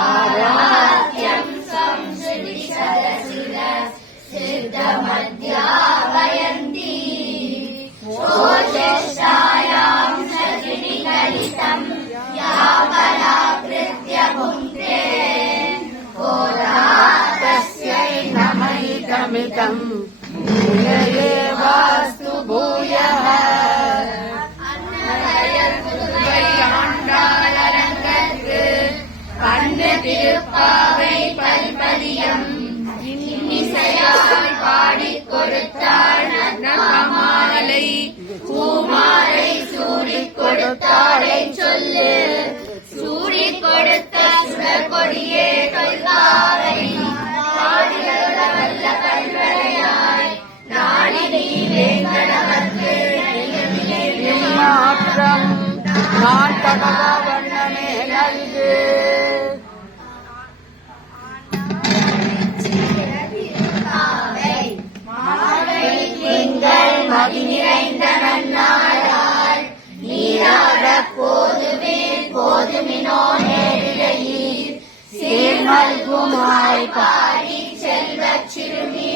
आराध्यं संश्रुतिसरसिर सिद्धमध्यापयन्ति ओजस्यायां सजनिललितं या पराकृत्य भुङ्क्ते होरातस्यै नमैकमिदम् भूयैवास्तु भूयः கண்ணு திருப்பாவை பல்பதியம் இன்னிசையால் பாடிக் கொடுத்தாள் நகமாலை பூமாலை சூடிக் கொடுத்தாளை சொல்லு சூடிக் கொடுத்த சுடற்கொடியே தொல்காவை பாடியவல்ல கல்வரையாய் நாடினி வேங்கடவர்க்கு மாற்றம் நாட்டகா வண்ணமே நல்கு நிறைந்த நன்னாளால் நீராட போதுவேன் போதுமினோ நேரிடையீர் சேர்மல்குமாய் பாடி செல்வச் சிறுமி